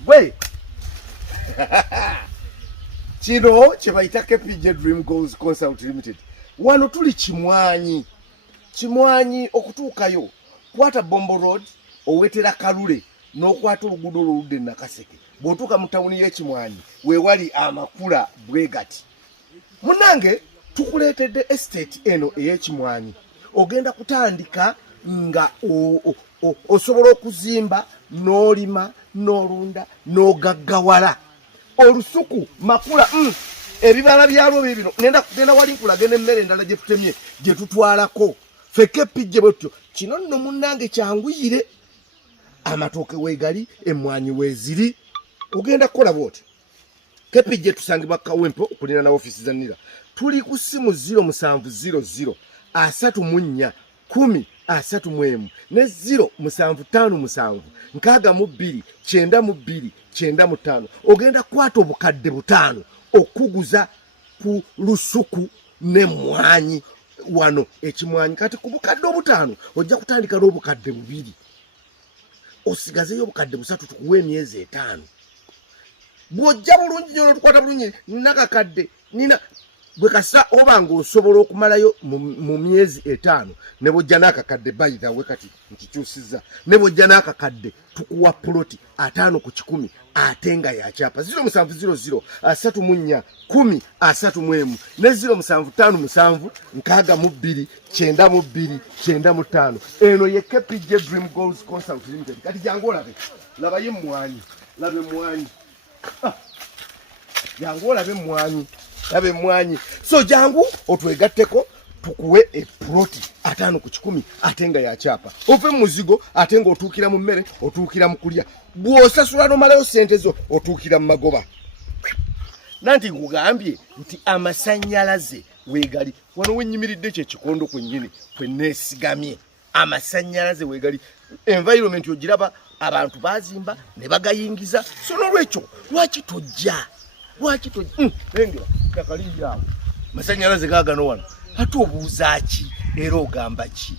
Bwe kino kye bayita KPJ Dream Goals Consult Limited. Wano tuli Kimwanyi okutuukayo kwata Bombo Road owetera Kalule n'okwata oluguudo oludde Nakaseke. Bw'otuuka mu tawuni y'Ekimwanyi weewali amakula bwegati. Munange tukuleetedde estate eno ey'Ekimwanyi. Ogenda kutandika nga osobola okuzimba n'olima n'olunda n'ogaggawala. Olusuku makula ebibala byalwo bibino nenda wali nkulagene emmere endala gye tutemye gye tutwalako feke pijje bwetyo kino nno munnange kyanguyire amatooke weegali emmwanyi weeziri ogenda kukola bwoti kepijje tusangibwa Kawempo okulina na ofisi za Nira tuli ku simu 0700 34 10 31 ne 0757 62 92 95 ogenda kwata obukadde 5 okuguza ku lusuku n'emmwanyi wano Ekimwanyi kati ku bukadde 5 ojja kutandika n'obukadde 2 osigazeyo obukadde 3 tukuwe emyezi 5 bw'ojja bulungi nyo tukwata bulungi nakakadde nina bwe kasa obanga osobola okumalayo mu myezi 5 ne bojja nakakadde bayida we kati nkikyusiza ne bojja nakakadde tukuwa ploti 5 ku 10 atenga ya chapa 0700 34 10 31 ne 0757 62 92 95 eno ye KPJ Dream Goals Consult Limited kati jangu laba emmwanyi labe mmwanyi jangu labe mmwanyi labe mmwanyi so jangu otwegatteko tukuwe eploti 5 ku 10 atenga ya chapa ove muzigo atenga otuukira mu mmere otuukira mu kulya bw'osasula nomalayo sente zo otuukira mu magoba nanti nkugambye nti amasannyalaze weegali wano wenyimiridde kye kikondo kwennyini kwenneesigamye amasannyalaze weegali environment ogiraba abantu bazimba ne bagayingiza so n'olwekyo lwaki tojja lengera kakaliyawo masannyalaze gaagano wano ate obuuza ki era ogamba ki